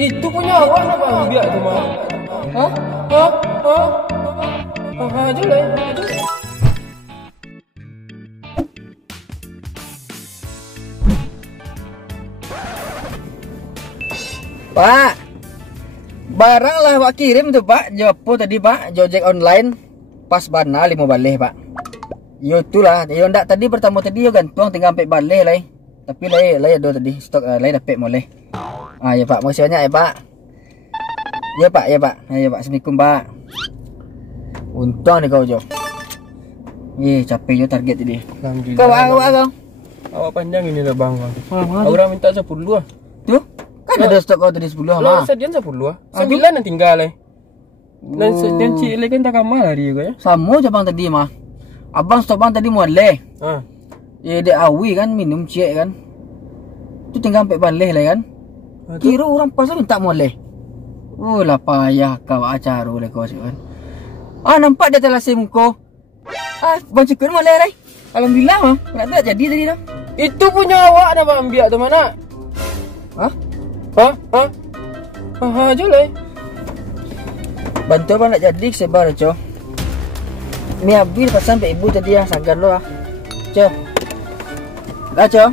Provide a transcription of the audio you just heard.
Itu punya awak nak ambil tu mah. Hah? Hah? Hah? Hah aja lah. Pak, barang lah Pak kirim tuh Pak. Jopo tadi Pak, Gojek online. Pas bana 5 balik Pak. Yo itulah, yo ndak tadi pertama tadi yo gantung tinggal sampai balik lah. Tapi lah ada tadi stok lah dapat boleh. Ah ya Pak, makasih banyak ya Pak. Ya Pak, ya Pak. Ya Pak, Assalamualaikum Pak. Untung nih kau Jo. Capek jo target tadi. Alhamdulillah. Kau. Awak panjang ini dah bang. Mana? Orang minta 10 ah. Tuh, kan ada stok kau tadi 10 Lah mah. sedian 10 ah. 9 yang tinggal lah. Dan sedian cik kan tak kamar hari juga ya. Sama je bang tadi mah. Abang stok bang tadi mualeh. Ah. Ya dia awi kan minum cik kan. Tu tinggal sampai balik lah kan. Kira orang pasal minta mualeh. Oh lah payah kau acara lah kau kan. Nampak dia telah muka. Bang cikun mualeh lah. Alhamdulillah mah. Tak jadi tadi dah. Itu punya awak nak ambil tu mana? Hah? Hah? Hah? Hah aja lah. Bantu abang nak jadi sebar co. Ni habis pasal sampai ibu tadi ya, sagar lo ah. Co. Dah co.